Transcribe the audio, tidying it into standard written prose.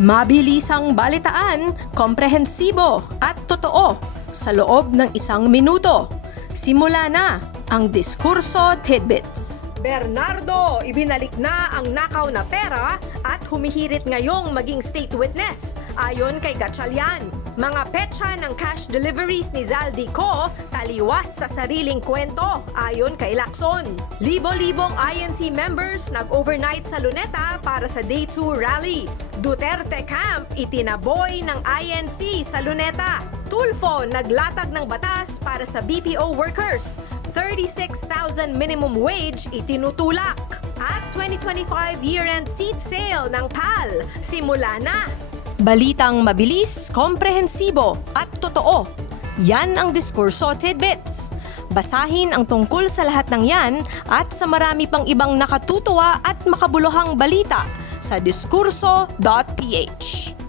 Mabilisang balitaan, komprehensibo at totoo sa loob ng 1 minuto. Simula na ang Diskurso Tidbits. Bernardo, ibinalik na ang nakaw na pera at humihirit ngayong maging state witness ayon kay Gatchalian. Mga petsa ng cash deliveries ni Zaldico taliwas sa sariling kwento ayon kay Lacson. Libo-libong INC members nag-overnight sa Luneta para sa Day 2 rally. Duterte camp itinaboy ng INC sa Luneta. Tulfo naglatag ng batas para sa BPO workers. 36,000 minimum wage itinutulak. At 2025 year-end seat sale ng PAL simula na. Balitang mabilis, komprehensibo at totoo. Yan ang Diskurso Tidbits. Basahin ang tungkol sa lahat ng yan at sa marami pang ibang nakatutuwa at makabuluhang balita sa diskurso.ph.